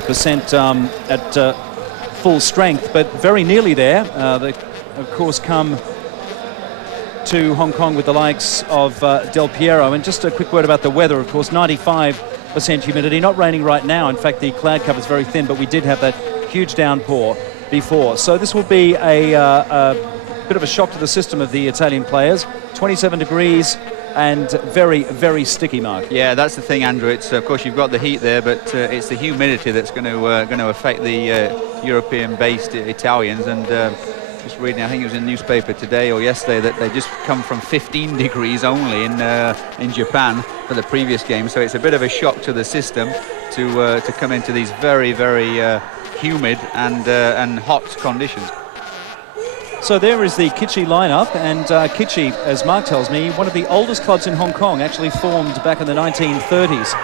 100% at full strength, but very nearly there. They, of course, come to Hong Kong with the likes of Del Piero. And just a quick word about the weather, of course, 95% humidity, not raining right now. In fact, the cloud cover is very thin, but we did have that huge downpour before. So this will be a bit of a shock to the system of the Italian players. 27 degrees and very, very sticky, Mark. Yeah, that's the thing, Andrew. It's of course you've got the heat there, but it's the humidity that's going to affect the European-based Italians. And just reading, I think it was in the newspaper today or yesterday, that they just come from 15 degrees only in Japan for the previous game. So it's a bit of a shock to the system to come into these very, very humid and hot conditions. So there is the Kichi lineup, and Kichi, as Mark tells me, one of the oldest clubs in Hong Kong, actually formed back in the 1930s,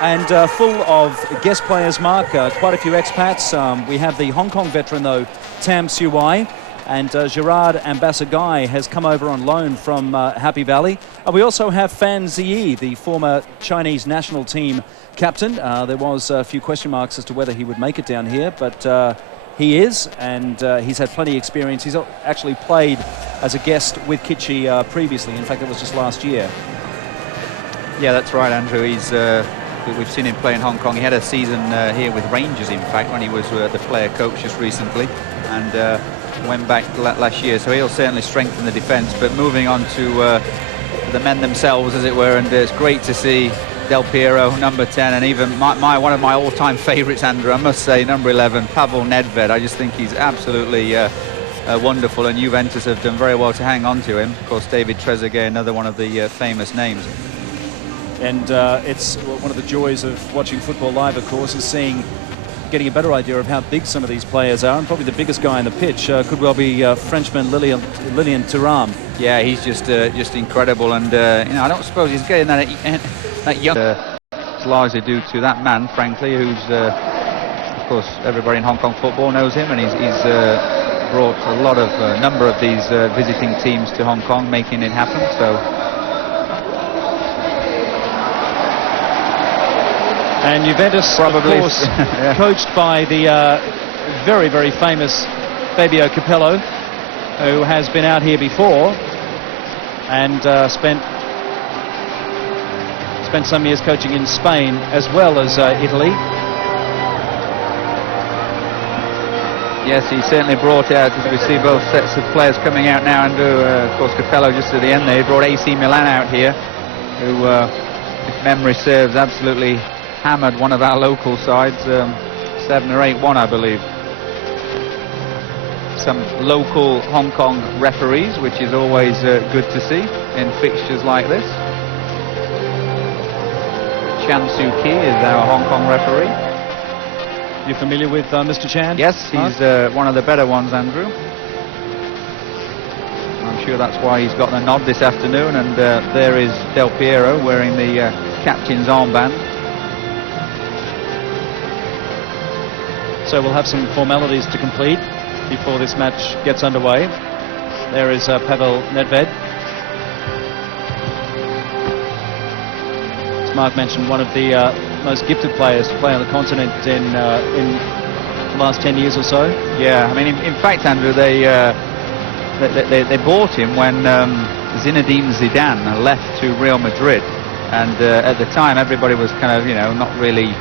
and full of guest players, Mark, quite a few expats. We have the Hong Kong veteran, though, Tam Siu-wai, and Gerard Ambassador has come over on loan from Happy Valley. We also have Fan Ziyi, the former Chinese national team captain. There was a few question marks as to whether he would make it down here, but he is, and he's had plenty of experience. He's actually played as a guest with Kichi previously. In fact, it was just last year. Yeah, that's right, Andrew. We've seen him play in Hong Kong. He had a season here with Rangers, in fact, when he was the player coach just recently, and went back last year. So he'll certainly strengthen the defence. But moving on to the men themselves, as it were, and it's great to see Del Piero, number 10, and even one of my all-time favourites, Andrew, I must say, number 11, Pavel Nedved. I just think he's absolutely wonderful, and Juventus have done very well to hang on to him. Of course, David Trezeguet, another one of the famous names. And it's one of the joys of watching football live, of course, is getting a better idea of how big some of these players are. And probably the biggest guy on the pitch could well be Frenchman Lilian Thuram. Yeah, he's just incredible, and I don't suppose he's getting that young, it's largely due to that man, frankly, who's, of course, everybody in Hong Kong football knows him, and he's brought a number of these visiting teams to Hong Kong, making it happen. So, and Juventus, probably, of course, yeah, coached by the very, very famous Fabio Capello, who has been out here before and spent some years coaching in Spain as well as Italy. Yes, he certainly brought out, as we see both sets of players coming out now, Andrew. Of course, Capello just at the end there. He brought AC Milan out here, who, if memory serves, absolutely hammered one of our local sides, 7 or 8-1, I believe. Some local Hong Kong referees, which is always good to see in fixtures like this. Chan Soo Ki is our Hong Kong referee. You familiar with Mr. Chan? Yes, he's one of the better ones, Andrew. I'm sure that's why he's got the nod this afternoon. And there is Del Piero wearing the captain's armband. So we'll have some formalities to complete before this match gets underway. There is Pavel Nedved. Mark mentioned, one of the most gifted players to play on the continent in the last 10 years or so. Yeah, I mean, in fact, Andrew, they bought him when Zinedine Zidane left to Real Madrid, and at the time everybody was kind of, not really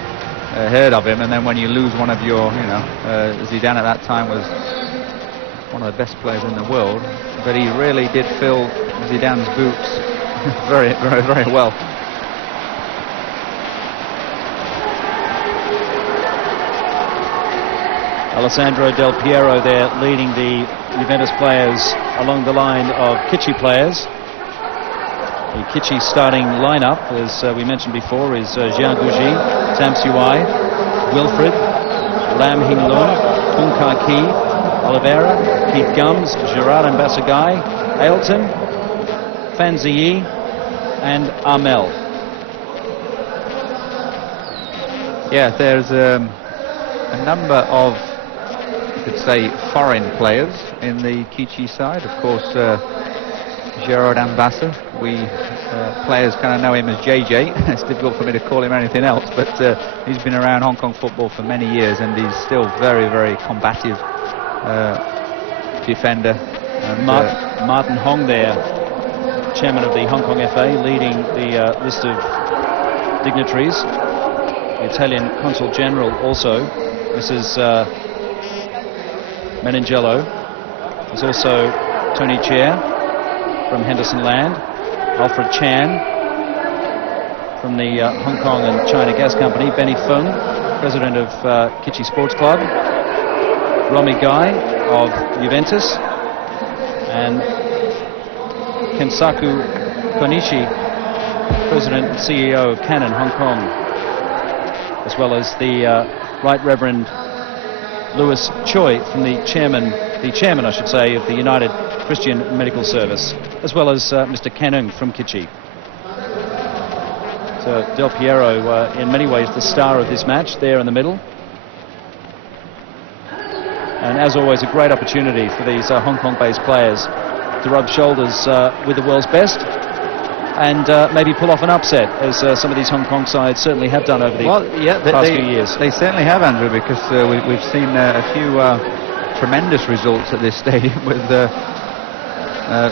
heard of him. And then when you lose one of your, Zidane at that time was one of the best players in the world, but he really did fill Zidane's boots very, very, very well. Alessandro Del Piero there leading the Juventus players along the line of Kichi players. The Kichi starting lineup, as we mentioned before, is Jian Guji, Tam Siu-wai, Wilfred, Lam Hing Lun, Tung Ka Ki, Oliveira, Keith Gums, Gerard Ambassador, Ailton, Fan Ziyi, and Armel. Yeah, there's a number of, you could say, foreign players in the Kichi side. Of course, Gerard Ambasser. We players kind of know him as JJ. It's difficult for me to call him anything else, but he's been around Hong Kong football for many years, and he's still very, very combative defender. And, Martin Hong there, chairman of the Hong Kong FA, leading the list of dignitaries. The Italian Consul General also, Mrs. Menangello. There's also Tony Chair from Henderson Land, Alfred Chan from the Hong Kong and China Gas Company, Benny Fung, president of Kitchee Sports Club, Romy Guy of Juventus, and Kensaku Konishi, president and CEO of Canon Hong Kong, as well as the Right Reverend Louis Choi from the chairman I should say, of the United Christian Medical Service, as well as Mr. Canung from Kitchee. So Del Piero, in many ways, the star of this match, there in the middle. And as always, a great opportunity for these Hong Kong-based players to rub shoulders with the world's best and maybe pull off an upset, as some of these Hong Kong sides certainly have done over the past few years. They certainly have, Andrew, because we've seen a few tremendous results at this stadium with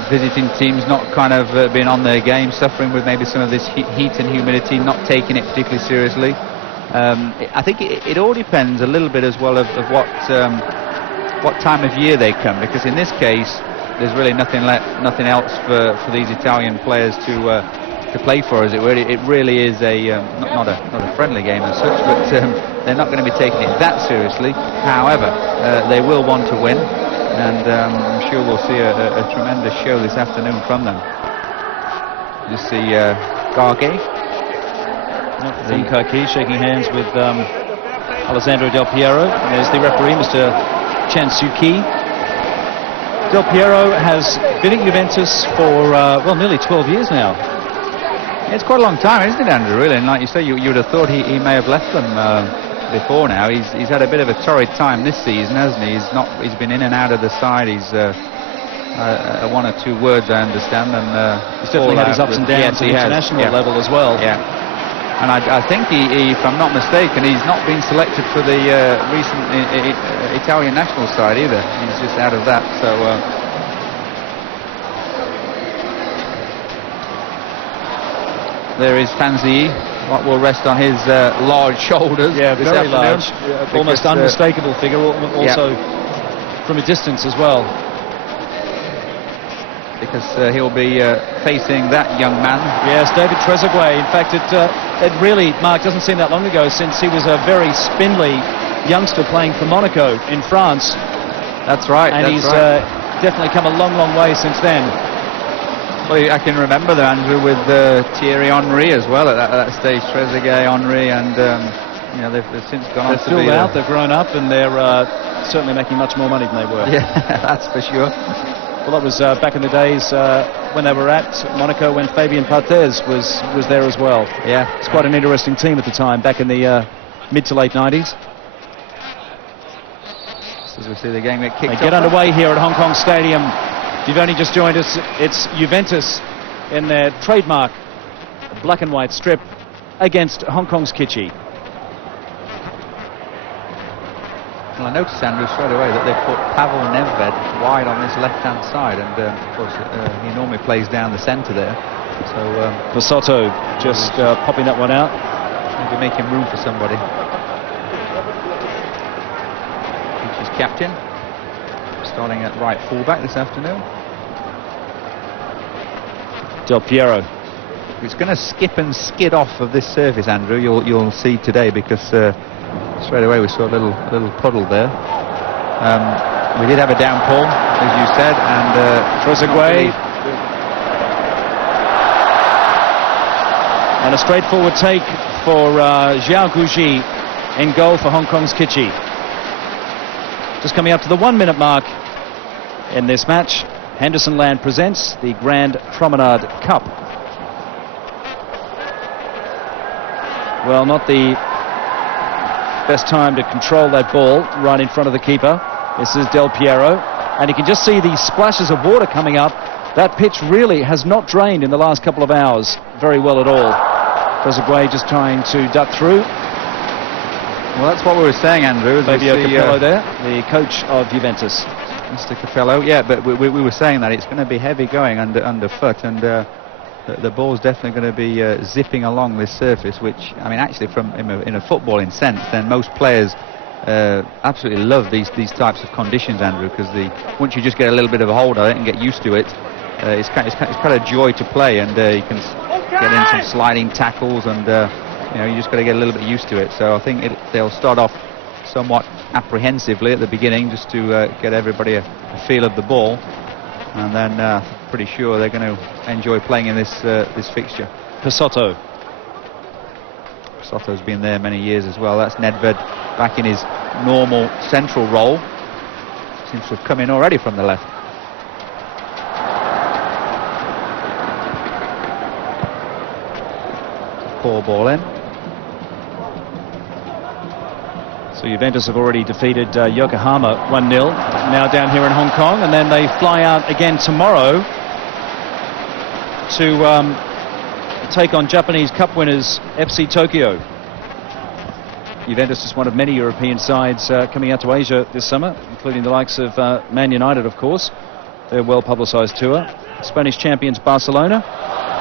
visiting teams not kind of being on their game, suffering with maybe some of this heat and humidity, not taking it particularly seriously. I think it all depends a little bit as well of what time of year they come, because in this case there's really nothing else for these Italian players to play for us. It really is not a friendly game as such, but they're not going to be taking it that seriously. However, they will want to win, and I'm sure we'll see a tremendous show this afternoon from them. You see Garge, Dean Kaki shaking hands with Alessandro Del Piero. There's the referee, Mr. Chan Suu-ki. Del Piero has been at Juventus for nearly 12 years now. It's quite a long time, isn't it, Andrew, really? And like you say, you would have thought he may have left them before now. He's had a bit of a torrid time this season, hasn't he? He's been in and out of the side. He's one or two words, I understand, and he's definitely had his ups and downs at the international level as well. Yeah, and I think he, if I'm not mistaken, he's not been selected for the recent Italian national side either. He's just out of that, so. There is Fanzi, what will rest on his large shoulders. Yeah, very large, almost unmistakable figure, also from a distance as well. Because he'll be facing that young man. Yes, David Trezeguet. In fact, it really, Mark, doesn't seem that long ago since he was a very spindly youngster playing for Monaco in France. That's right. And he's definitely come a long, long way since then. Well, I can remember that, Andrew, with Thierry Henry as well at that stage. Trezeguet, Henry, and they've since gone on to be out. They've grown up, and they're certainly making much more money than they were. Yeah, that's for sure. Well, that was back in the days when they were at Monaco, when Fabien Barthez was there as well. Yeah, it's quite an interesting team at the time, back in the mid to late 90s. As we see the game get kicked off. They get underway here at Hong Kong Stadium. If you've only just joined us, it's Juventus in their trademark black and white strip against Hong Kong's Kitchee. Well, I noticed, Andrew, straight away that they put Pavel Nedved wide on this left-hand side, and of course he normally plays down the centre there. So Basotto just popping that one out. Maybe making room for somebody. Kitchee's captain, starting at right fullback this afternoon. Del Piero. It's going to skip and skid off of this surface, Andrew. You'll see today, because straight away we saw a little puddle there. We did have a downpour, as you said, and Trezeguet. And a straightforward take for Xiao Guji in goal for Hong Kong's Kitchee. Just coming up to the 1 minute mark in this match. Henderson Land presents the Grand Promenade Cup. Well, not the best time to control that ball right in front of the keeper. This is Del Piero, and you can just see these splashes of water coming up That pitch really has not drained in the last couple of hours very well at all. Trezeguet just trying to duck through. Well, that's what we were saying, Andrew. Fabio Capello there, the coach of Juventus. Mr. Capello, yeah, but we were saying that it's going to be heavy going underfoot, and the ball's definitely going to be zipping along this surface, which, I mean, actually, in a footballing sense, then most players absolutely love these types of conditions, Andrew, because once you just get a little bit of a hold on it and get used to it, it's kind of joy to play, and you can get in some sliding tackles, and you know, you just got to get a little bit used to it. So I think they'll start off somewhat apprehensively at the beginning, just to get everybody a feel of the ball, and then pretty sure they're going to enjoy playing in this fixture. Pessotto's been there many years as well. That's Nedved back in his normal central role. Seems to have come in already from the left. Poor ball in. So Juventus have already defeated Yokohama 1-0, now down here in Hong Kong, and then they fly out again tomorrow to take on Japanese Cup winners FC Tokyo. Juventus is one of many European sides coming out to Asia this summer, including the likes of Man United, of course, their well-publicised tour, Spanish champions Barcelona,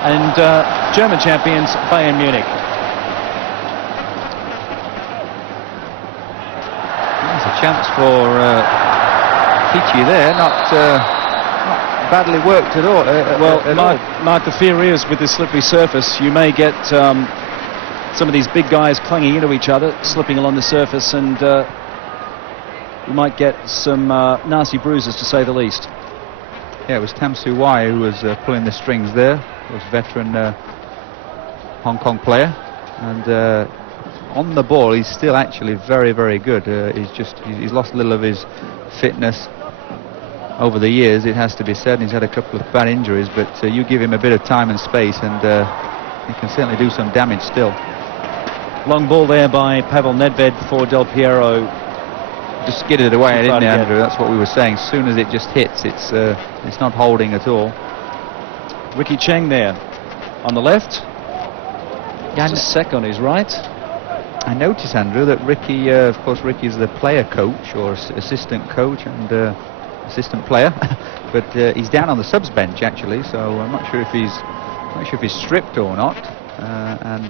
and German champions Bayern Munich. Chance for Kichi there, not badly worked at all. Mark, the fear is with this slippery surface, you may get some of these big guys clanging into each other, slipping along the surface, and you might get some nasty bruises, to say the least. Yeah, it was Tam Soo Wai who was pulling the strings there. He was a veteran Hong Kong player, and on the ball he's still actually very, very good. He's lost a little of his fitness over the years, it has to be said. He's had a couple of bad injuries, but you give him a bit of time and space, and he can certainly do some damage still. Long ball there by Pavel Nedved for Del Piero. Just skidded away, didn't it, Andrew? That's what we were saying. As soon as it just hits, it's not holding at all. Ricky Cheng there on the left. Just Sek on his right. I notice, Andrew, that Ricky, of course, Ricky's the player coach or assistant coach and assistant player, but he's down on the subs bench actually. So I'm not sure if he's stripped or not. And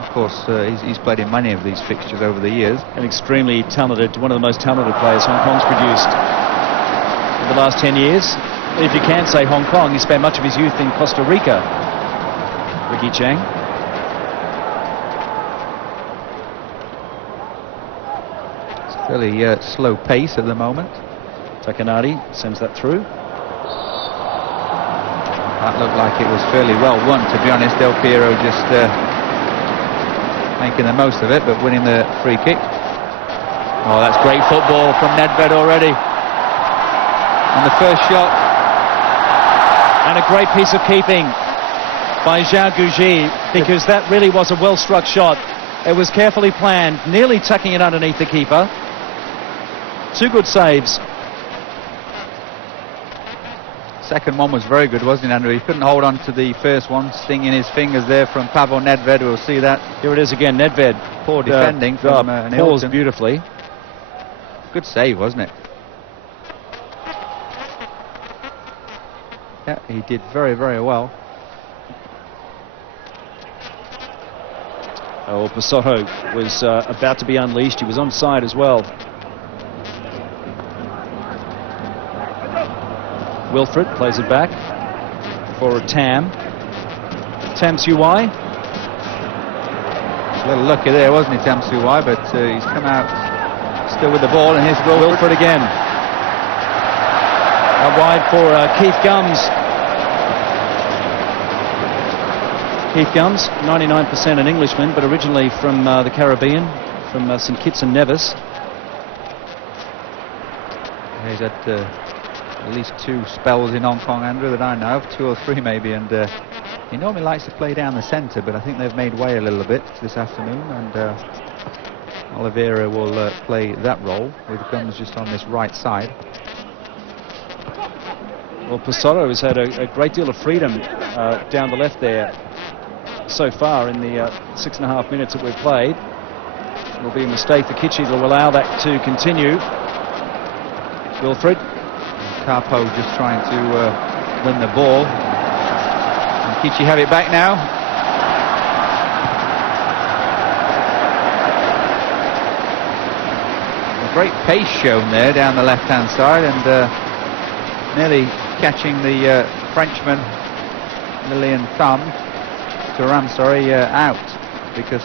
of course, he's played in many of these fixtures over the years. An extremely talented, one of the most talented players Hong Kong's produced in the last 10 years. If you can say Hong Kong, he spent much of his youth in Costa Rica. Ricky Cheng. Fairly slow pace at the moment. Takanari sends that through. That looked like it was fairly well won, to be honest. Del Piero just making the most of it, but winning the free kick. Oh, that's great football from Nedved already. On the first shot. And a great piece of keeping by Zhao Guji, because that really was a well-struck shot. It was carefully planned, nearly tucking it underneath the keeper. Two good saves. Second one was very good, wasn't it, Andrew? He couldn't hold on to the first one, stinging his fingers there from Pavel Nedved. We'll see that. Here it is again, Nedved. Poor defending from paused beautifully. Good save, wasn't it? Yeah, he did very, very well. Oh, Pessotto was about to be unleashed. He was onside as well. Wilfred plays it back for Tam Soo Wai. A little lucky there, wasn't he, Tam Soo Wai, but he's come out still with the ball, and here's Wilfred again. Out wide for Keith Gums. Keith Gums, 99% an Englishman, but originally from the Caribbean, from St Kitts and Nevis. He's had at least 2 spells in Hong Kong, Andrew, that I know of, 2 or 3 maybe, and he normally likes to play down the centre, but I think they've made way a little bit this afternoon, and Oliveira will play that role with Gums just on this right side. Well, Posotto has had a great deal of freedom down the left there so far in the 6.5 minutes that we've played. It will be a mistake for Kitchie to allow that to continue. Wilfred. Carpo just trying to win the ball. And Kitchie have it back now. A great pace shown there down the left-hand side, and nearly catching the Frenchman, Lilian Thuram, out, because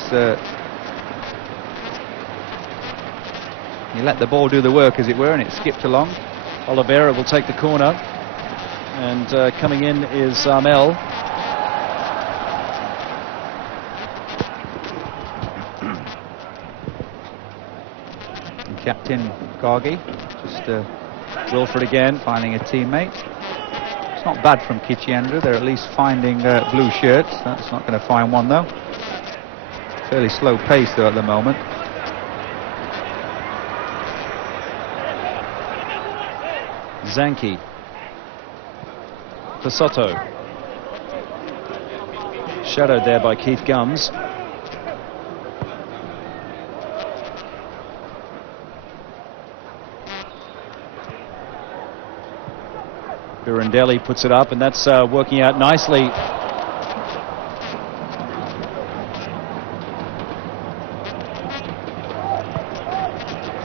he let the ball do the work, as it were, and it skipped along. Oliveira will take the corner, and coming in is Armel. And Captain Gargi, just Wilfred again, finding a teammate. It's not bad from Kitchie, Andrew. They're at least finding blue shirts. That's not going to find one, though. Fairly slow pace, though, at the moment. Zanki. Posotto. Shadowed there by Keith Gums. Birondelli puts it up, and that's working out nicely.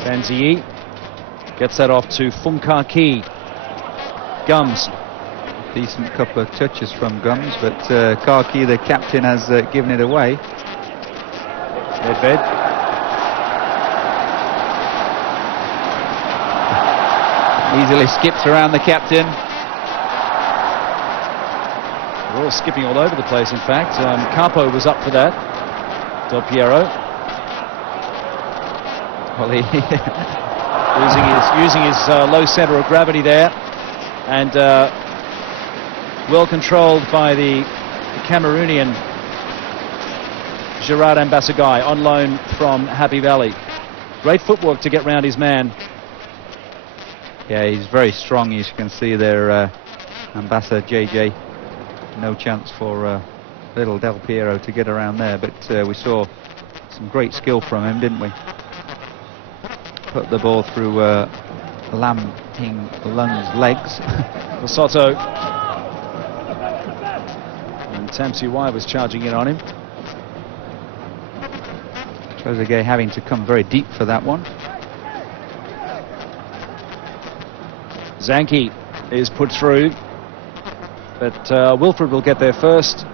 Banzii gets that off to Funkaki. Gums. Decent couple of touches from Gums, but Karki, the captain, has given it away. Nedved. Easily skips around the captain. We're all skipping all over the place, in fact. Capo was up for that. Del Piero. Well, he using his low centre of gravity there, and well controlled by the Cameroonian Gerard Ambassagai, on loan from Happy Valley. Great footwork to get round his man. Yeah, he's very strong, as you can see there. Ambassa JJ, no chance for little Del Piero to get around there, but we saw some great skill from him, didn't we? Put the ball through Lam Hing Lung's legs. Posotto. And Tamsiwai was charging in on him. Trezeguet having to come very deep for that one. Zanki is put through, but Wilfred will get there first.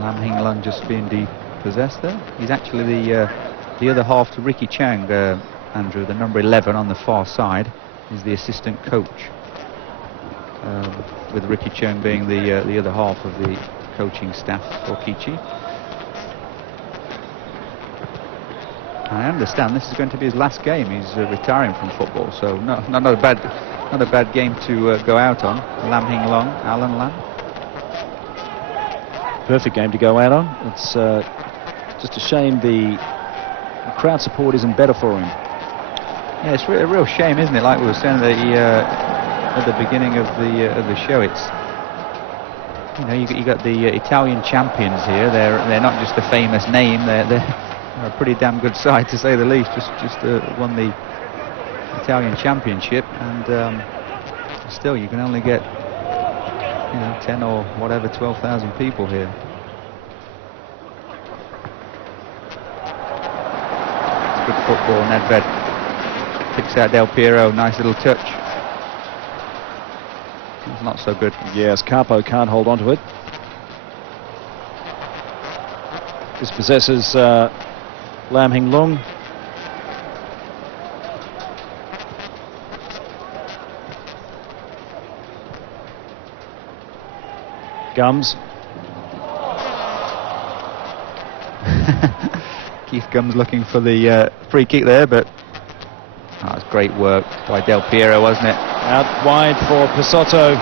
Lam Hing Lung just being possessed there. He's actually the other half to Ricky Chang, Andrew, the number 11 on the far side, is the assistant coach, with Ricky Chang being the other half of the coaching staff for Kitchie. I understand this is going to be his last game. He's retiring from football, so not a bad game to go out on. Lam Hing Lung, Alan Lam. Perfect game to go out on. It's just a shame the crowd support isn't better for him. Yeah, it's a real shame, isn't it? Like we were saying at the beginning of the show, it's, you know, you got the Italian champions here. They're not just a famous name. They're a pretty damn good side, to say the least. Just won the Italian championship, and still you can only get 10 or whatever 12,000 people here. It's good football. Nedved picks out Del Piero. Nice little touch. It's not so good. Yes, Capo can't hold on to it. This possesses Lam Hing Lung. Gums. Keith Gums looking for the free kick there, but that was great work by Del Piero, wasn't it? Out wide for Posotto.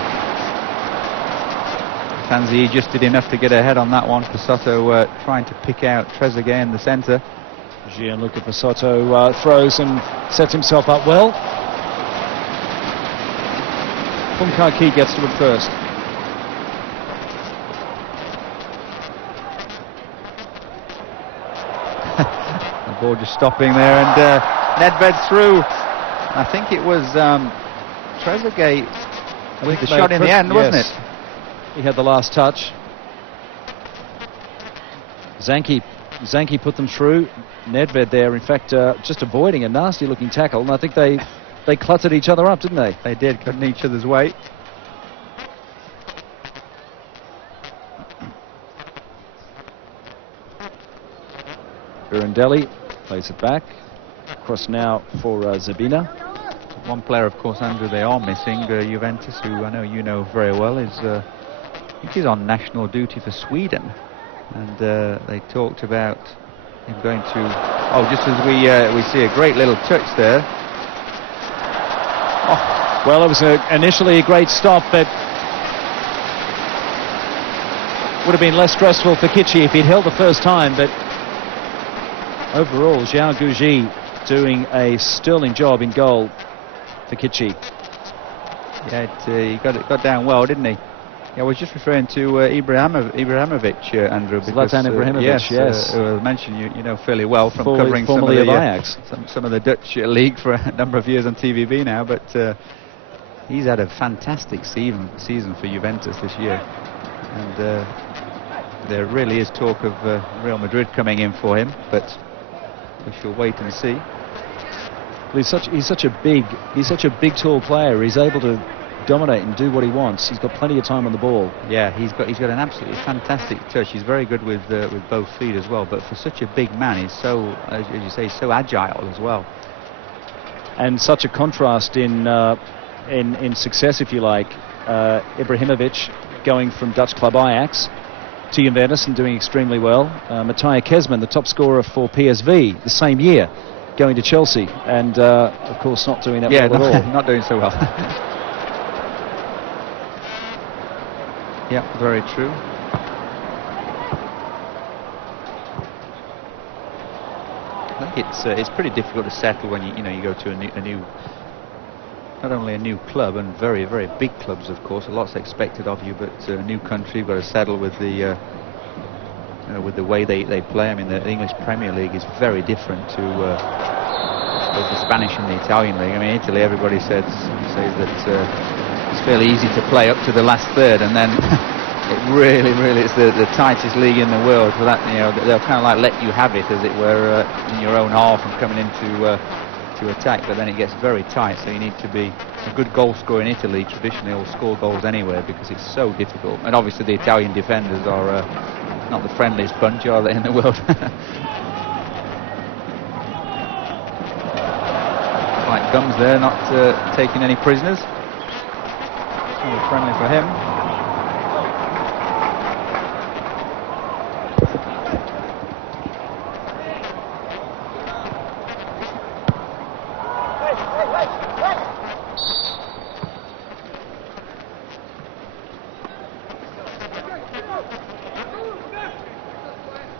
Tanzi just did enough to get ahead on that one. Posotto trying to pick out Trezeguet in the centre. Gianluca Pasotto throws and sets himself up well. Funkaki gets to it first. The ball just stopping there, and Nedved through. I think it was Trezeguet with the shot in the end, wasn't it? He had the last touch. Zanki put them through. Nedved there, in fact, just avoiding a nasty-looking tackle, and I think they cluttered each other up, didn't they? They did, cut in each other's way. Birandelli plays it back. Across now for Zabina. One player, of course, Andrew, they are missing, Juventus, who I know you know very well, is I think he's on national duty for Sweden. And they talked about him going to... Oh, just as we see a great little touch there. Oh, well, it was initially a great stop, but would have been less stressful for Kitchi if he'd held the first time. But overall, Zhao Guji doing a sterling job in goal for Kitchi. Yeah, he got down well, didn't he? Yeah, I was just referring to Ibrahimovic, Andrew. Zlatan Ibrahimovic, yes. Who I mentioned you know fairly well from covering formerly of Ajax. Some of the Dutch league for a number of years on TVB now, but he's had a fantastic season for Juventus this year. And there really is talk of Real Madrid coming in for him, but we shall wait and see. He's such a big, tall player. He's able to dominate and do what he wants. He's got plenty of time on the ball. Yeah, he's got an absolutely fantastic touch. He's very good with both feet as well. But for such a big man, he's so, as you say, so agile as well. And such a contrast in success, if you like. Ibrahimovic going from Dutch club Ajax to Juventus and doing extremely well. Mattia Kesman, the top scorer for PSV the same year, going to Chelsea, and of course not doing that well at all. Not doing so well. Yeah, very true. I think it's pretty difficult to settle when you go to a new not only a new club, and very, very big clubs, of course. A lot's expected of you, but a new country, you've got to settle with the way they play. I mean, the English Premier League is very different to both the Spanish and the Italian league. I mean, Italy, everybody says that it's fairly easy to play up to the last third, and then it really is the tightest league in the world. For that, they'll kind of like let you have it, as it were, in your own half and coming into to attack. But then it gets very tight, so you need to be a good goal scorer in Italy. Traditionally, will score goals anywhere because it's so difficult. And obviously, the Italian defenders are not the friendliest bunch, are they, in the world? Like Gums there, not taking any prisoners. Friendly for him.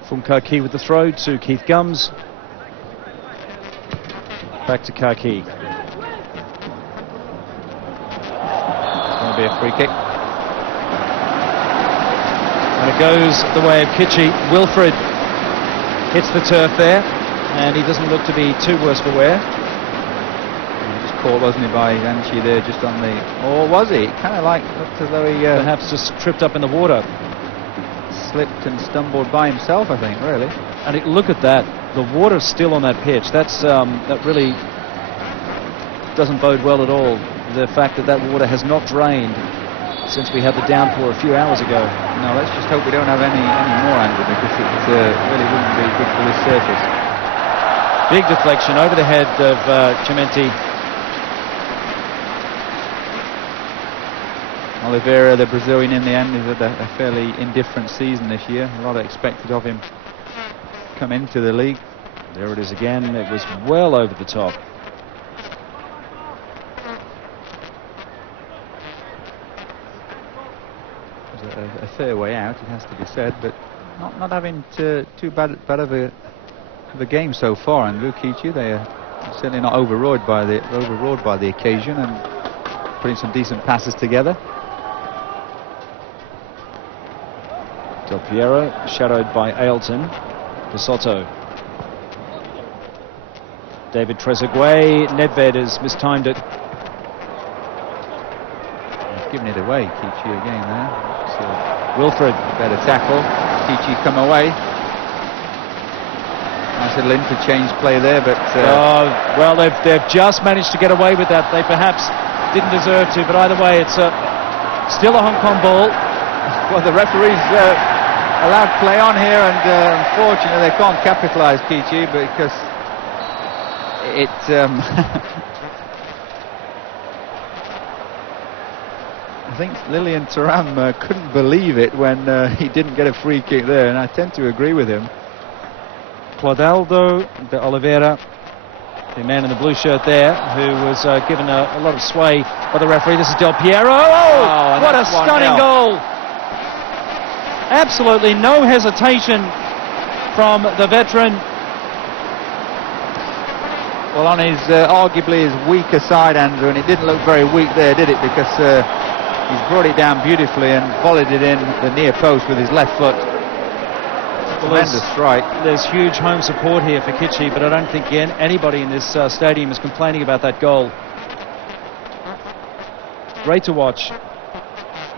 Funkaki with the throw to Keith Gums. Back to Kaki. Be a free kick, and it goes the way of Kitchi. Wilfred hits the turf there, and he doesn't look to be too worse for wear. He was caught, wasn't he, by Anchi there, just on the... Or was he? Kind of like looked as though he perhaps just tripped up in the water, slipped and stumbled by himself, I think, really. And look at that, the water's still on that pitch. That's that really doesn't bode well at all. The fact that water has not drained since we had the downpour a few hours ago. No, let's just hope we don't have any more, Andrew, because it really wouldn't be good for this surface. Big deflection over the head of Cimenti. Oliveira, the Brazilian, in the end, has had a fairly indifferent season this year. A lot expected of him come into the league. There it is again. It was well over the top. A fair way out, it has to be said, but not having too bad of a the game so far, and Kichi, they are certainly not overawed by the occasion and putting some decent passes together. Del Piero shadowed by Ailton. De Soto. David Trezeguet. Nedved has mistimed it. He's given it away, Kichi again there. So Wilfred. Better tackle. Kichi come away. Nice little interchange play there, but... well, they've just managed to get away with that. They perhaps didn't deserve to, but either way, it's still a Hong Kong ball. Well, the referee's allowed play on here, and unfortunately they can't capitalise, Kichi, because it... I think Lilian Thuram couldn't believe it when he didn't get a free kick there, and I tend to agree with him. Clodoaldo de Oliveira, the man in the blue shirt there, who was given a lot of sway by the referee. This is Del Piero. Oh, what a stunning goal! Absolutely no hesitation from the veteran. Well, on his arguably his weaker side, Andrew, and it didn't look very weak there, did it? Because he's brought it down beautifully and volleyed it in the near post with his left foot. Tremendous strike. There's huge home support here for Kichi, but I don't think anybody in this stadium is complaining about that goal. Great to watch.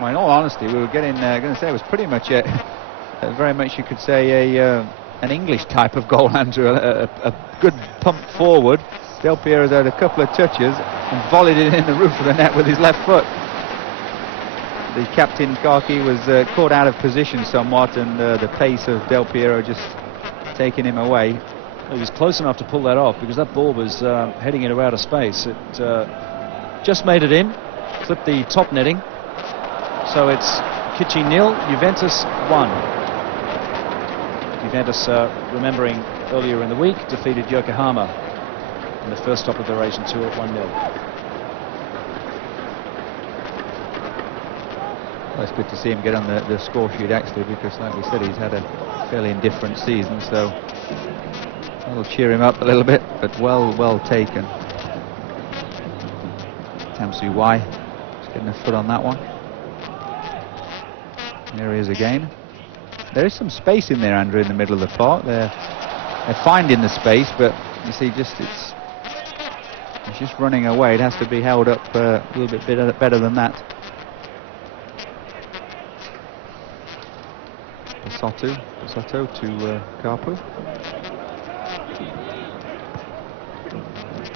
Well, in all honesty, we were going to say it was pretty much very much, you could say, an English type of goal, Andrew. A good pump forward. Del Piero's had a couple of touches and volleyed it in the roof of the net with his left foot. The captain, Kaki, was caught out of position somewhat, and the pace of Del Piero just taking him away. He was close enough to pull that off, because that ball was heading into outer space. It just made it in, clipped the top netting. So it's Kichi 0, Juventus 1. Juventus, remembering earlier in the week, defeated Yokohama in the first stop of their Asian tour at 1-0. Well, it's good to see him get on the score sheet, actually, because, like we said, he's had a fairly indifferent season, so that'll cheer him up a little bit, but well taken. Tamsu Y just getting a foot on that one. There he is again. There is some space in there, Andrew, in the middle of the park. They're finding the space, but you see, it's just running away. It has to be held up a little bit better than that. Soto to Kapu.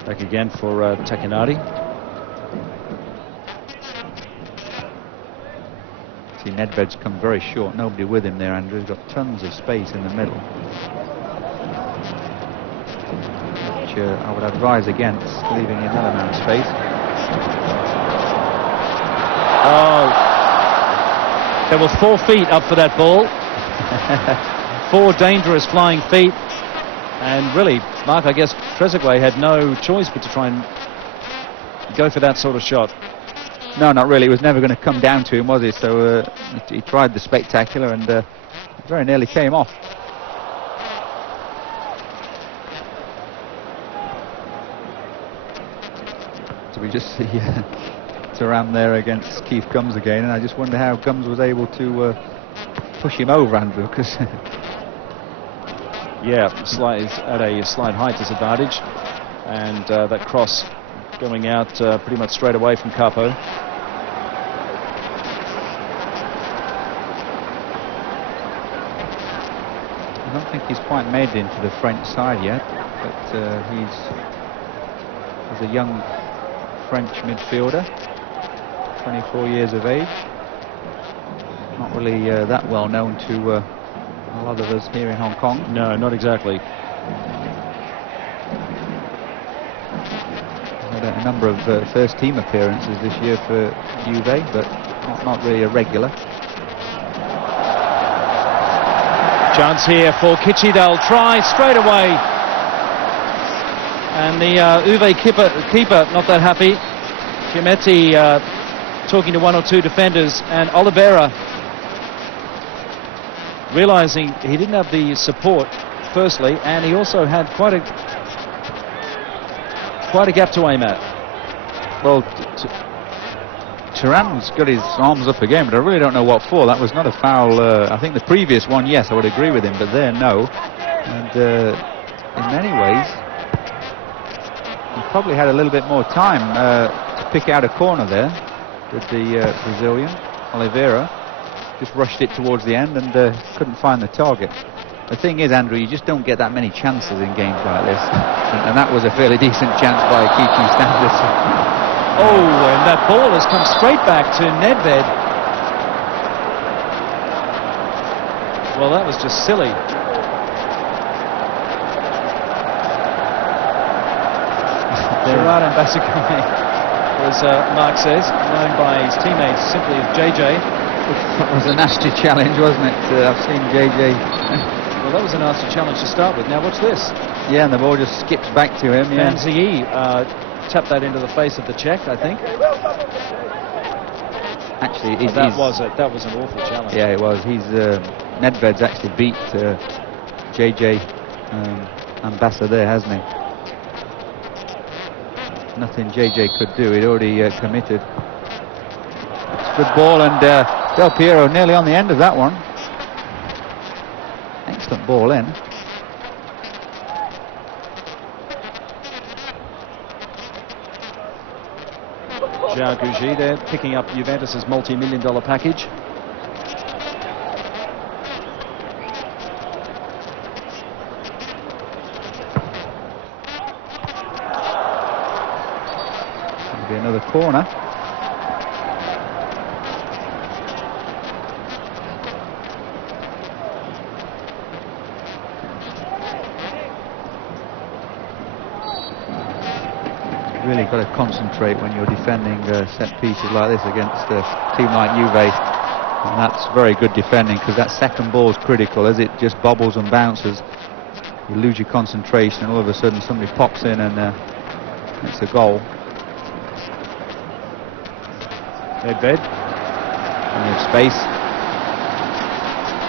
Back again for Takanadi. See, Nedved's come very short. Nobody with him there, Andrew. He's got tons of space in the middle, which I would advise against leaving him that amount of space. Oh, there were 4 feet up for that ball. 4 dangerous flying feet, and really, Mark, I guess Trezeguet had no choice but to try and go for that sort of shot. No, not really. It was never going to come down to him, was it? So he tried the spectacular, and very nearly came off. So we just see Thuram there against Keith Gumbs again, and I just wonder how Gumbs was able to push him over, Andrew, because yeah, he's at a slight height disadvantage, and that cross going out pretty much straight away from Capo. I don't think he's quite made it into the French side yet, but he's a young French midfielder, 24 years of age. Not really that well known to a lot of us here in Hong Kong. No, not exactly. Had a number of first team appearances this year for Juve, but not really a regular. Chance here for Kichi. They'll try straight away, and the Juve keeper not that happy. Chimetti talking to 1 or 2 defenders, and Oliveira, realizing he didn't have the support firstly, and he also had quite a gap to aim at. Well, Turan's got his arms up again, but I really don't know what for. That was not a foul. I think the previous one, yes, I would agree with him, but there, no. And in many ways, he probably had a little bit more time to pick out a corner there with the Brazilian, Oliveira. Just rushed it towards the end and couldn't find the target. The thing is, Andrew, you just don't get that many chances in games like this. And that was a fairly decent chance by Kichi standards. Oh, and that ball has come straight back to Nedved. Well, that was just silly. Gerard Ambassador was, Mark says, known by his teammates simply as JJ. That was a nasty challenge, wasn't it? I've seen JJ. Well, that was a nasty challenge to start with. Now watch this. Yeah, and the ball just skips back to him. Yeah. Fanzi tapped that into the face of the Czech, I think. Actually, that was an awful challenge. Yeah, it was. Nedved's actually beat JJ Ambassador, hasn't he? Nothing JJ could do. He'd already committed. It's a good ball, and Del Piero nearly on the end of that one. Excellent ball in. João Gougi there, picking up Juventus's multi-million-dollar package. It'll be another corner. Really got to concentrate when you're defending set pieces like this against a team like Juve, and that's very good defending, because that second ball is critical. As it just bobbles and bounces, you lose your concentration, and all of a sudden somebody pops in and it's a goal. Nedved. Plenty of space.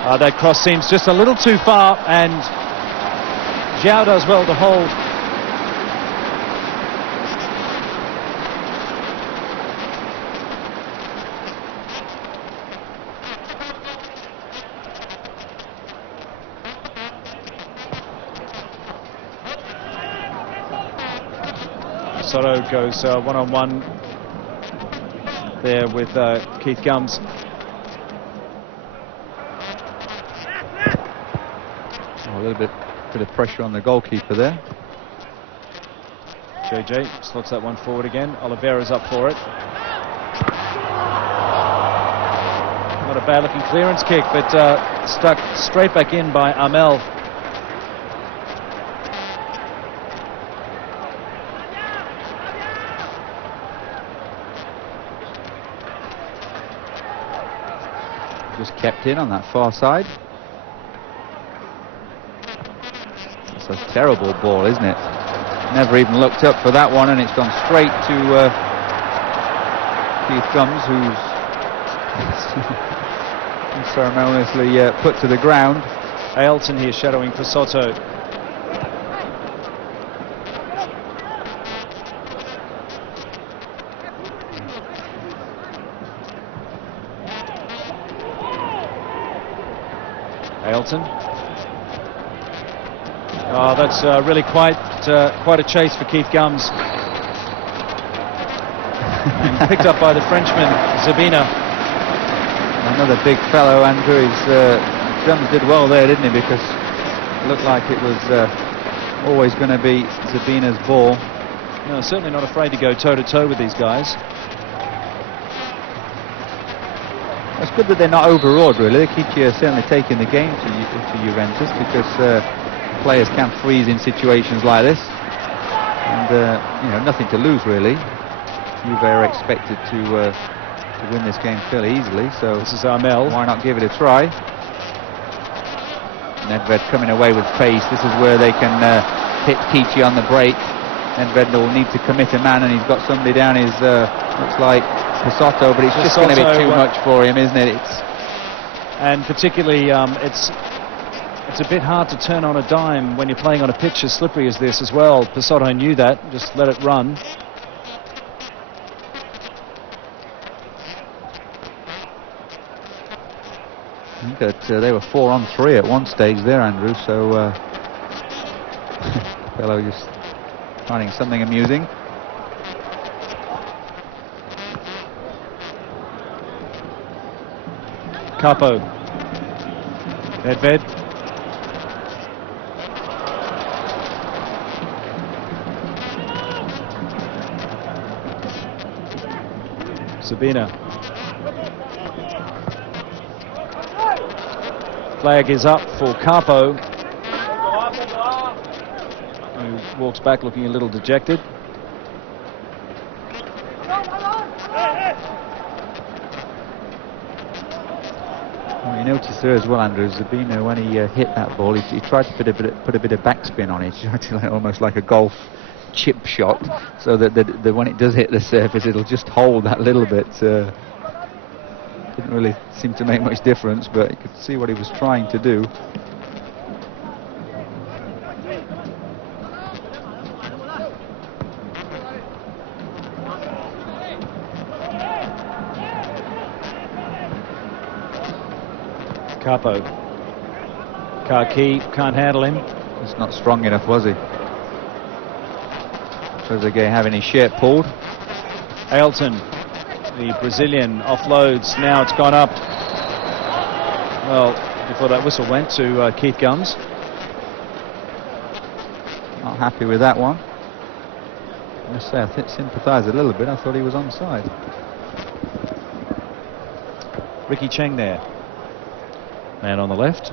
That cross seems just a little too far, and João does well to hold. Soto goes one-on-one there with Keith Gums. A little bit of pressure on the goalkeeper there. JJ slots that one forward again. Oliveira's up for it. Not a bad looking clearance kick, but stuck straight back in by Amel. Just kept in on that far side. It's a terrible ball, isn't it? Never even looked up for that one, and it's gone straight to Keith Gums, who's unceremoniously put to the ground. Ailton here shadowing for Soto. Ailton. Oh, that's really quite a chase for Keith Gums. And picked up by the Frenchman, Zabina. Another big fellow, Andrew. Gums did well there, didn't he? Because it looked like it was always going to be Zabina's ball. No, certainly not afraid to go toe-to-toe with these guys. It's good that they're not overawed, really. Kichi are certainly taking the game to Juventus, because players can freeze in situations like this, and nothing to lose really. Juve are expected to win this game fairly easily, so this is Amel. Why not give it a try? Nedved coming away with pace. This is where they can hit Kichi on the break. Nedved will need to commit a man, and he's got somebody down his looks like Pisotto, but it's just going to be too much for him, isn't it? And particularly it's It's a bit hard to turn on a dime when you're playing on a pitch as slippery as this as well. Pissotto knew that, just let it run. I think that they were 4-on-3 at one stage there, Andrew, so fellow just finding something amusing. Capo. Nedved. Sabina. Flag is up for Capo, who walks back looking a little dejected. Well, you notice there as well, Andrew, Sabina, when he hit that ball, he tried to put a bit of backspin on it. He tried to almost like a golf chip shot, so that when it does hit the surface, it'll just hold that little bit. Didn't really seem to make much difference, but you could see what he was trying to do. Capo. Kaki can't handle him. It's not strong enough, was he? Trezeguet having his shirt pulled. Ailton, the Brazilian, offloads. Now it's gone up. Well, before that whistle went to Keith Gums. Not happy with that one. I must say, I sympathise a little bit. I thought he was onside. Ricky Cheng there. Man on the left.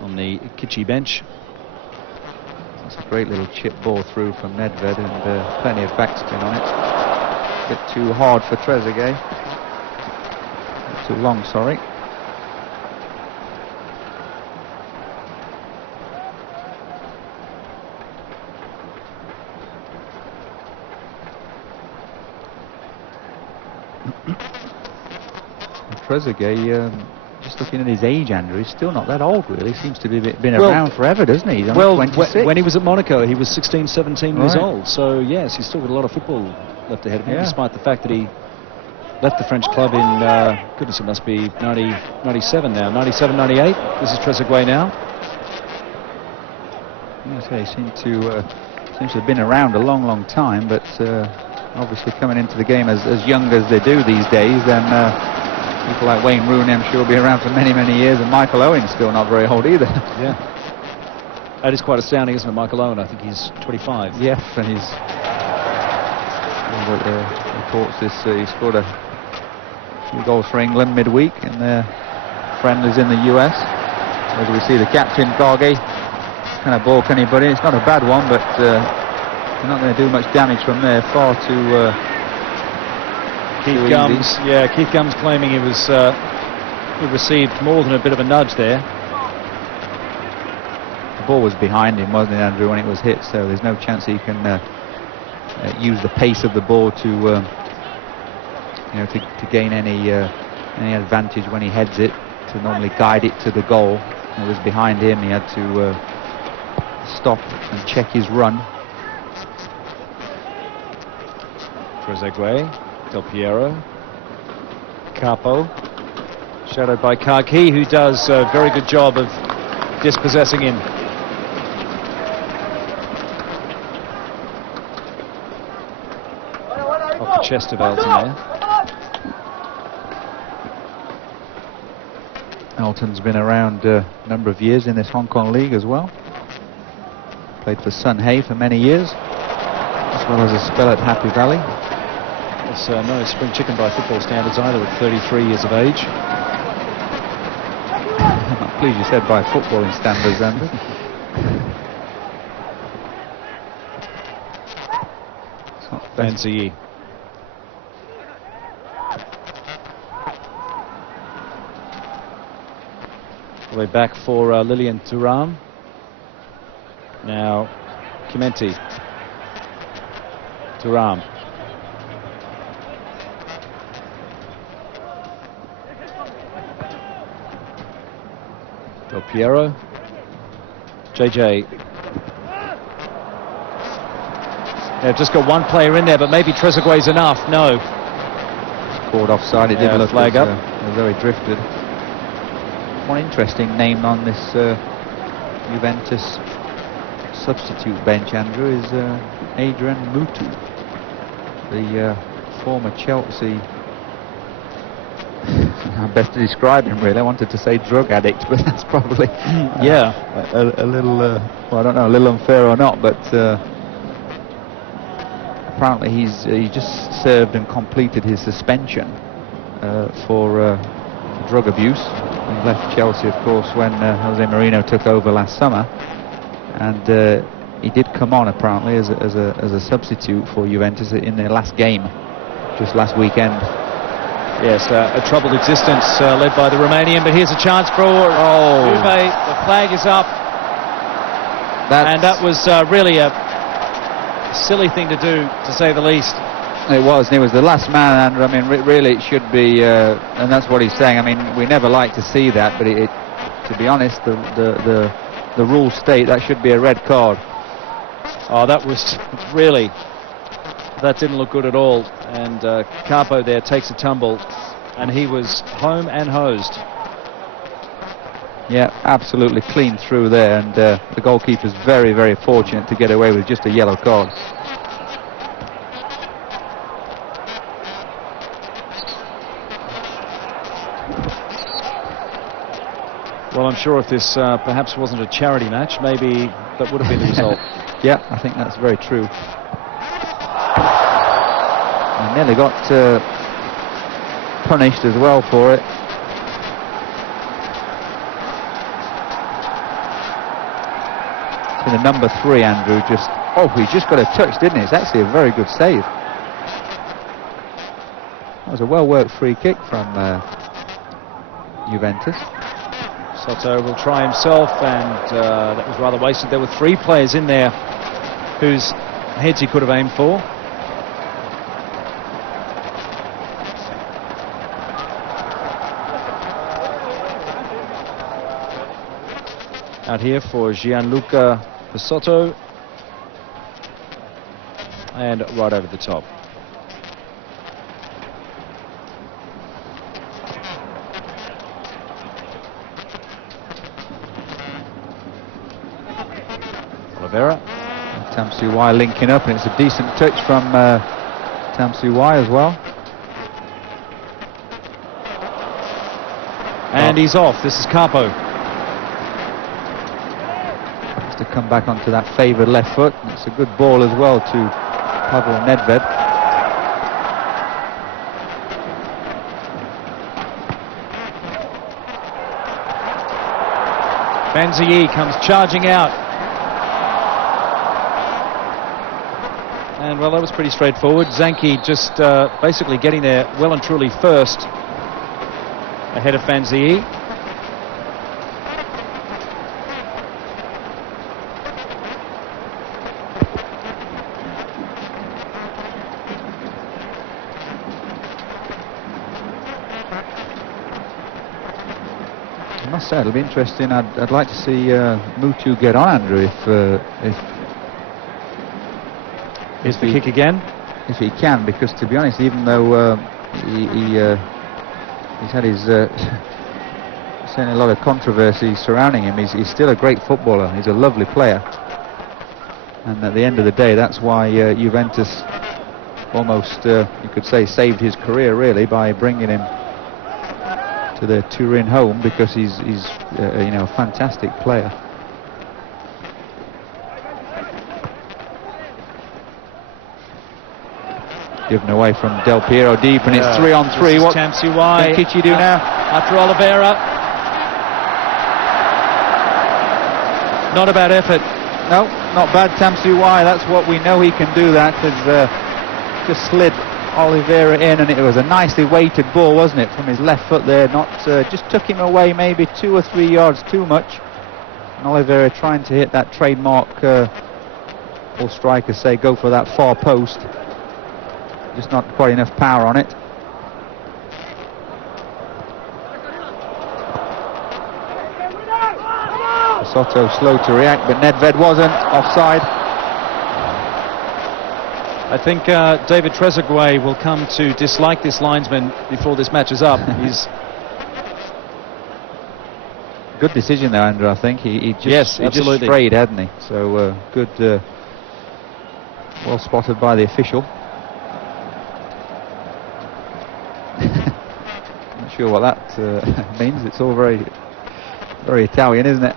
On the Kitchie bench. That's a great little chip ball through from Nedved, and plenty of backspin on it. A bit too hard for Trezeguet. Too long, sorry. Trezeguet, just looking at his age, Andrew, he's still not that old, really. Seems to be been around forever, doesn't he? He's only 26. When he was at Monaco, he was 16, 17 years Right. old. So, yes, he's still got a lot of football left ahead of him, despite the fact that he left the French club in, goodness, it must be 97 now, 97, 98. This is Trezeguet now. Yes, he seems to have been around a long time, but obviously coming into the game as young as they do these days, then people like Wayne Rooney, I'm sure, will be around for many years, and Michael Owen's still not very old either. Yeah. That is quite astounding, isn't it, Michael Owen? I think he's 25. Yes, and he's... reports this, he scored a few goals for England midweek in their friendlies in the US. As we see the captain, Gargi, kind of balk anybody. It's not a bad one, but they're not going to do much damage from there. Far too... Keith Gums, Keith Gums claiming he was he received more than a bit of a nudge there. The ball was behind him, wasn't it, Andrew, when it was hit? So there's no chance he can use the pace of the ball to to gain any advantage when he heads it, to normally guide it to the goal. It was behind him. He had to stop and check his run. Trezeguet, Del Piero, Capo, shadowed by Kaki, who does a very good job of dispossessing him. Off the chest of Ailton there. Ailton's been around a number of years in this Hong Kong league as well. Played for Sun Hay for many years, as well as a spell at Happy Valley. It's no spring chicken by football standards either at 33 years of age. I'm not pleased you said by footballing standards, Andrew. Fancy. Way back for Lilian Thuram. Now Kimenti. Thuram. Del Piero. JJ. They've just got one player in there, but maybe Trezeguet's enough. No. Caught offside. It didn't look flag up. Very drifted. One interesting name on this Juventus substitute bench, Andrew, is Adrian Mutu, the former Chelsea. How best to describe him, really. I wanted to say drug addict, but that's probably a little well, I don't know, a little unfair or not, but apparently he just served and completed his suspension for drug abuse. He left Chelsea, of course, when Jose Mourinho took over last summer, and he did come on apparently as a substitute for Juventus in their last game, just last weekend. Yes, a troubled existence led by the Romanian, but here's a chance for Juve. The flag is up. And that was really a silly thing to do, to say the least. It was, and he was the last man, and I mean, really it should be, and that's what he's saying. I mean, we never like to see that, but to be honest, the rules state that should be a red card. Oh, that was really... That didn't look good at all, and Capo there takes a tumble, and he was home and hosed. Yeah, absolutely clean through there, and the goalkeeper's very, very fortunate to get away with just a yellow card. Well, I'm sure if this perhaps wasn't a charity match, maybe that would have been the result. Yeah, I think that's very true. And nearly got punished as well for it. The number 3, Andrew, he just got a touch, didn't he? It's actually a very good save. That was a well-worked free kick from Juventus. Soto will try himself, and that was rather wasted. There were 3 players in there whose heads he could have aimed for. Out here for Gianluca Pessotto, and right over the top. Oliveira. Tamsuwai linking up, and it's a decent touch from Tamsuwai as well. And he's off. This is Capo. To come back onto that favoured left foot. It's a good ball as well to Pavel Nedved. Banzai comes charging out. And well, that was pretty straightforward. Zanki just basically getting there well and truly first ahead of Banzai. I must say, it'll be interesting. I'd like to see Mutu get on, Andrew, Here's the kick again. If he can, because to be honest, even though he's had his certainly a lot of controversy surrounding him, he's still a great footballer. He's a lovely player, and at the end of the day, that's why Juventus almost, you could say, saved his career really by bringing him to their Turin home, because he's you know, a fantastic player. Given away from Del Piero deep, and it's 3-on-3. What Tamsuwai. can Kichi do now? After Oliveira. Not a bad effort. No, not bad, Tamsuwai. That's what we know he can do. That has just slid Oliveira in, and it was a nicely weighted ball, wasn't it, from his left foot there. Not just took him away maybe 2 or 3 yards too much. And Oliveira trying to hit that trademark, all strikers say, go for that far post. Just not quite enough power on it. Soto slow to react, but Nedved wasn't. Offside. I think David Trezeguet will come to dislike this linesman before this match is up. He's good decision there, Andrew. I think he just sprayed, hadn't he? So good, well spotted by the official. Not sure what that means. It's all very, very Italian, isn't it?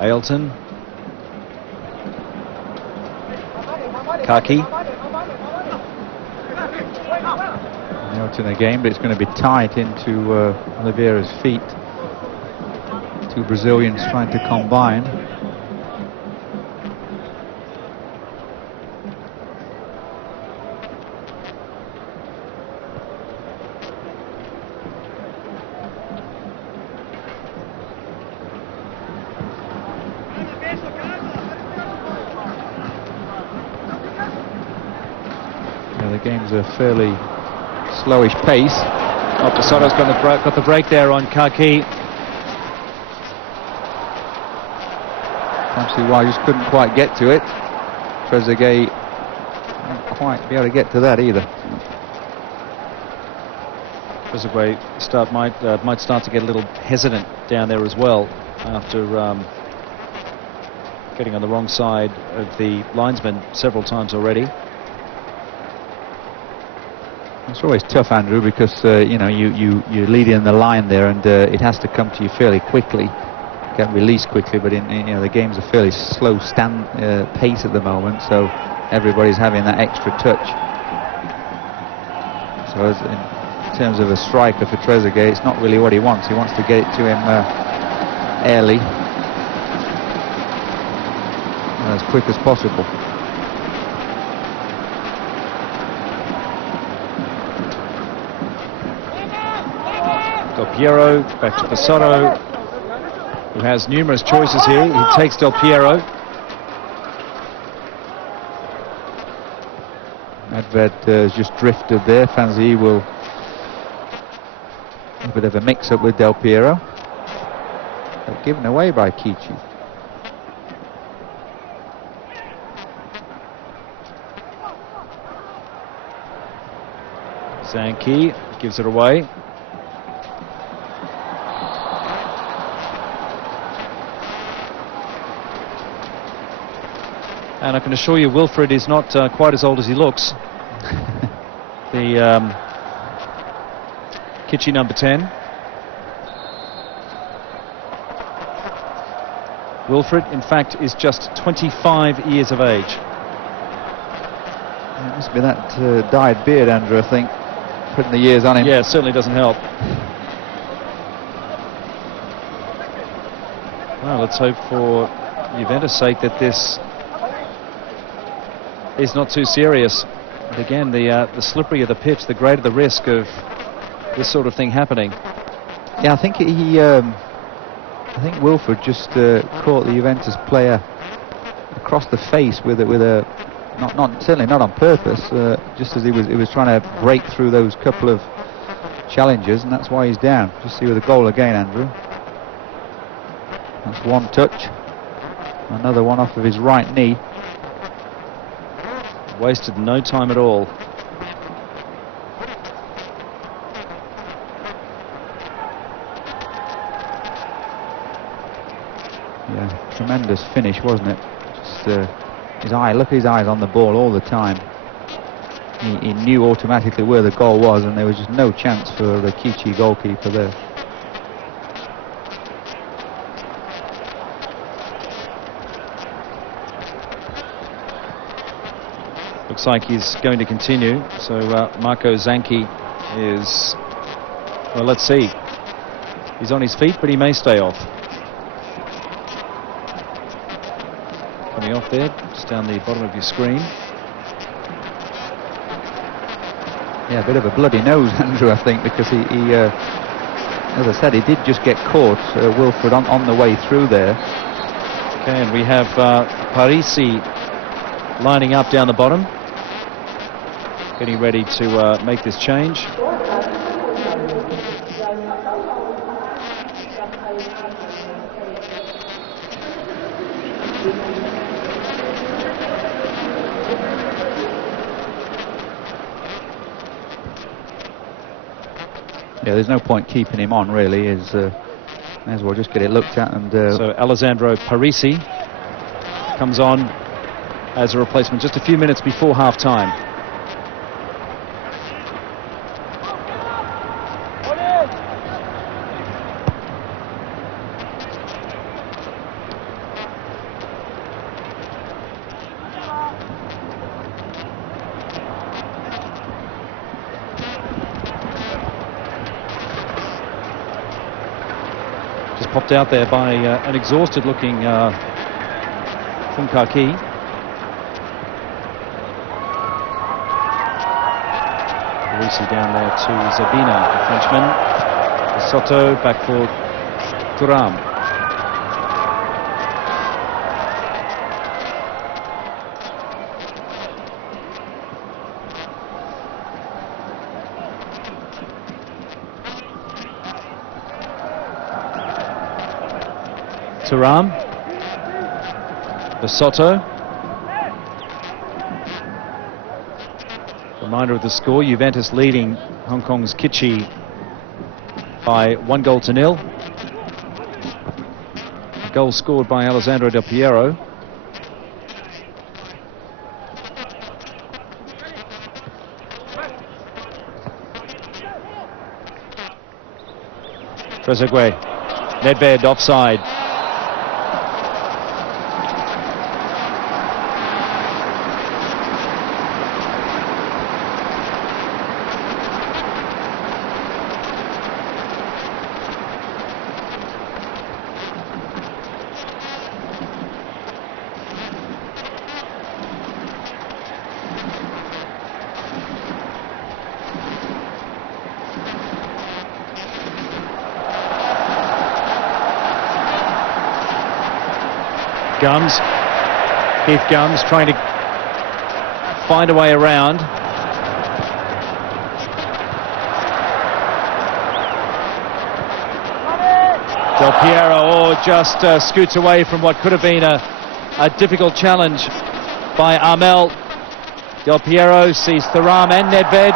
Ailton. Kaki. Ailton again, but it's going to be tight into Oliveira's feet. Two Brazilians trying to combine. The game's a fairly slowish pace. Oh, Posato's got the break there on Kaki. Can't see why he just couldn't quite get to it. Trezeguet didn't quite be able to get to that either. Trezeguet might start to get a little hesitant down there as well after getting on the wrong side of the linesman several times already. It's always tough, Andrew, because you know you're leading the line there, and it has to come to you fairly quickly. It can release quickly, but in you know the game's a fairly slow pace at the moment, so everybody's having that extra touch. So in terms of a striker for Trezeguet, it's not really what he wants. He wants to get it to him early, as quick as possible. Del Piero back to Posato, who has numerous choices here. He takes Del Piero. Nedved has just drifted there. Fanzi will a bit of a mix-up with Del Piero, but given away by Kichi. Zanki gives it away. And I can assure you Wilfred is not quite as old as he looks. The Kichi number 10. Wilfred, in fact, is just 25 years of age. It must be that dyed beard, Andrew, I think, putting the years on him. Yeah, it certainly doesn't help. Well, let's hope for Juventus' sake that this is not too serious. But again, the slipperier the pitch, the greater the risk of this sort of thing happening. Yeah, I think I think Wilfred just caught the Juventus player across the face with a certainly not on purpose, just as he was trying to break through those couple of challenges, and that's why he's down. Just see with the goal again, Andrew. That's one touch, another one off of his right knee. Wasted no time at all. Yeah, tremendous finish, wasn't it? Just his eye, look at his eyes on the ball all the time. He knew automatically where the goal was, and there was just no chance for the Kichi goalkeeper there. Looks like he's going to continue, so Marco Zanki is, well, let's see. He's on his feet, but he may stay off. coming off there, just down the bottom of your screen. Yeah, a bit of a bloody nose, Andrew, I think, because he as I said, he did just get caught, Wilfred, on the way through there. Okay, and we have Parisi lining up down the bottom, getting ready to make this change. Yeah, there's no point keeping him on, really. May as well just get it looked at. And so Alessandro Parisi comes on as a replacement just a few minutes before half-time. Popped out there by an exhausted-looking Funkaki. Parisi down there to Zabina, the Frenchman. Soto back for Thuram. Thuram, Soto. Reminder of the score: Juventus leading Hong Kong's Kitchee by 1-0. A goal scored by Alessandro Del Piero. Trezeguet, Nedved offside. Keith Gums trying to find a way around. Del Piero just scoots away from what could have been a difficult challenge by Armel. Del Piero sees Thuram and Nedved.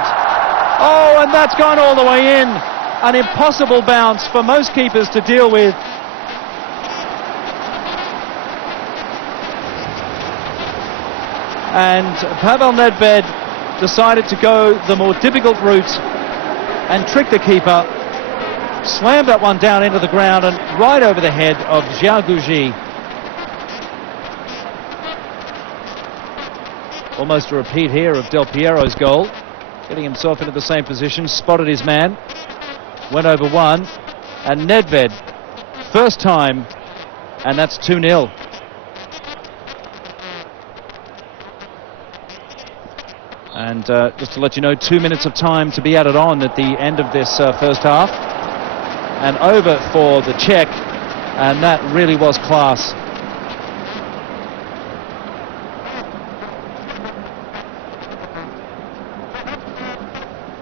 Oh, and that's gone all the way in. An impossible bounce for most keepers to deal with. And Pavel Nedved decided to go the more difficult route and trick the keeper. Slammed that one down into the ground and right over the head of Xiao Guji. Almost a repeat here of Del Piero's goal. Getting himself into the same position, spotted his man, went over one, and Nedved, first time, and that's 2-0. And just to let you know, 2 minutes of time to be added on at the end of this first half. And over for the check, and that really was class.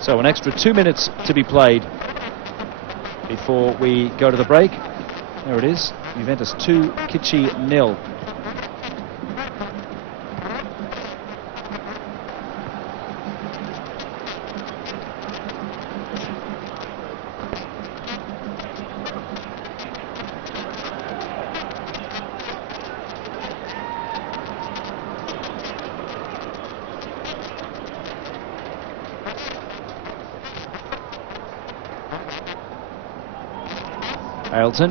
So an extra 2 minutes to be played before we go to the break. There it is, Juventus 2, Kitchee 0. Ailton,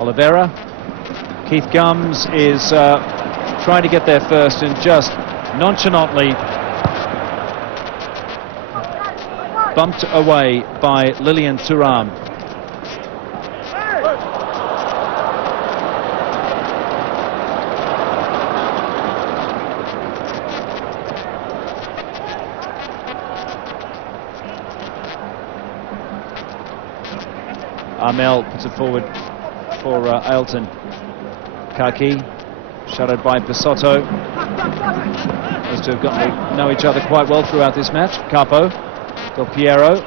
Oliveira, Keith Gums is trying to get there first and just nonchalantly bumped away by Lilian Thuram. Armel puts it forward for Ailton. Kaki, shadowed by Bisotto. Those two have gotten to know each other quite well throughout this match. Capo, Del Piero.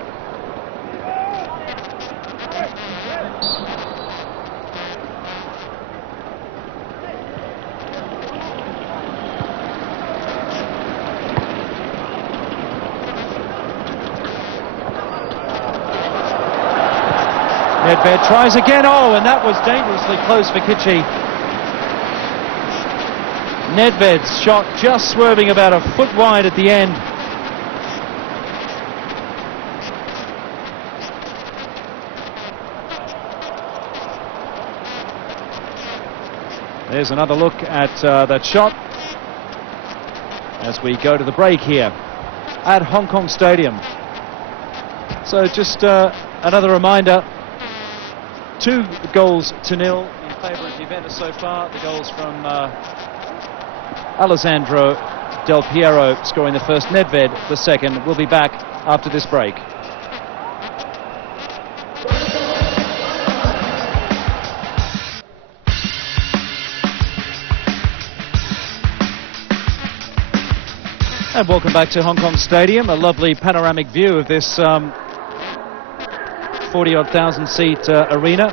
Nedved tries again, and that was dangerously close for Kitchie. Nedved's shot just swerving about a foot wide at the end. There's another look at that shot as we go to the break here at Hong Kong Stadium. So just another reminder, 2-0 in favour of Juventus so far. The goals from Alessandro Del Piero scoring the first, Nedved the second. We'll be back after this break. And welcome back to Hong Kong Stadium. A lovely panoramic view of this 40-odd thousand seat arena,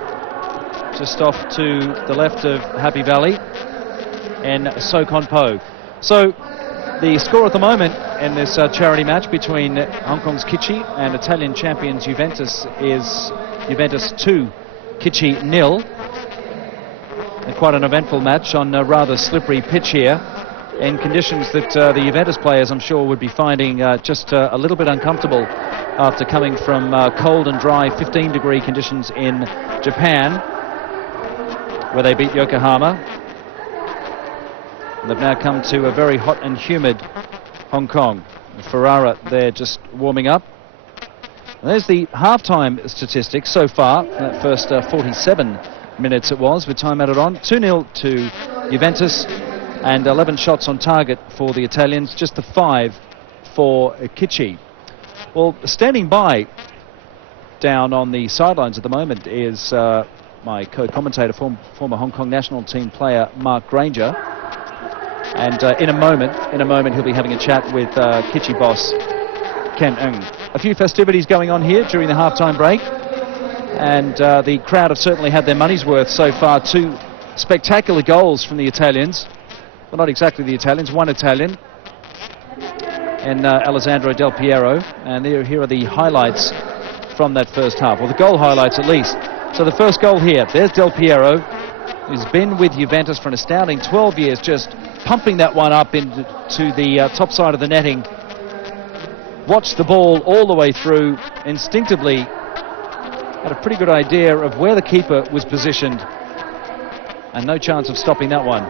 just off to the left of Happy Valley in So Kon Po. So the score at the moment in this charity match between Hong Kong's Kitchie and Italian champions Juventus is Juventus 2, Kitchie 0. And quite an eventful match on a rather slippery pitch here, in conditions that the Juventus players, I'm sure, would be finding just a little bit uncomfortable after coming from cold and dry 15-degree conditions in Japan, where they beat Yokohama. They've now come to a very hot and humid Hong Kong. Ferrara there just warming up. And there's the half-time statistics so far. That first 47 minutes it was, with time added on. 2-0 to Juventus, and 11 shots on target for the Italians, just the 5 for Kitchie. Well, standing by down on the sidelines at the moment is my co-commentator, former Hong Kong national team player Mark Granger. And in a moment he'll be having a chat with Kitchie boss Ken Ng. A few festivities going on here during the half-time break, and the crowd have certainly had their money's worth so far. 2 spectacular goals from the Italians. Well, not exactly the Italians, one Italian, and Alessandro Del Piero. And here are the highlights from that first half, or the goal highlights at least. So the first goal here, there's Del Piero, who's been with Juventus for an astounding 12 years, just pumping that one up into the top side of the netting. Watched the ball all the way through, instinctively had a pretty good idea of where the keeper was positioned, and no chance of stopping that one.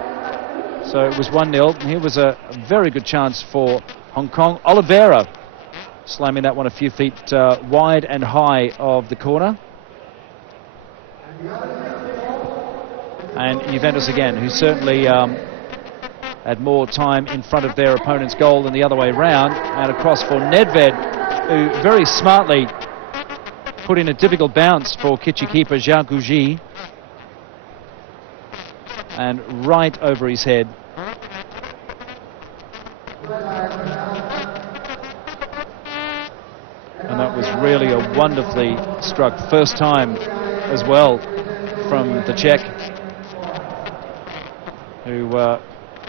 So it was 1-0. Here was a very good chance for Hong Kong. Oliveira slamming that one a few feet wide and high of the corner. And Juventus again, who certainly had more time in front of their opponent's goal than the other way round. And across for Nedved, who very smartly put in a difficult bounce for Kitchie keeper Zhao Guji. And right over his head. And that was really a wonderfully struck first time as well from the Czech, who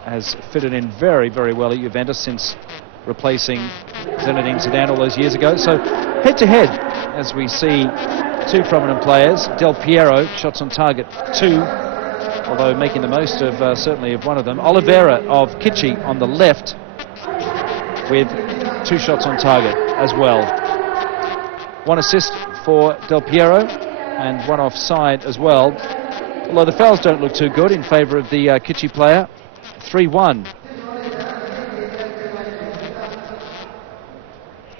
has fitted in very, very well at Juventus since replacing Zinedine Zidane all those years ago. So head to head, as we see 2 prominent players. Del Piero, shots on target 2, although making the most of certainly of one of them. Oliveira of Kitchie on the left with 2 shots on target as well. 1 assist for Del Piero and 1 offside as well, although the fouls don't look too good in favour of the Kitchie player. 3-1.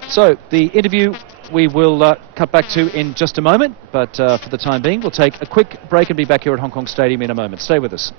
So the interview we will cut back to in just a moment, but for the time being we'll take a quick break and be back here at Hong Kong Stadium in a moment. Stay with us.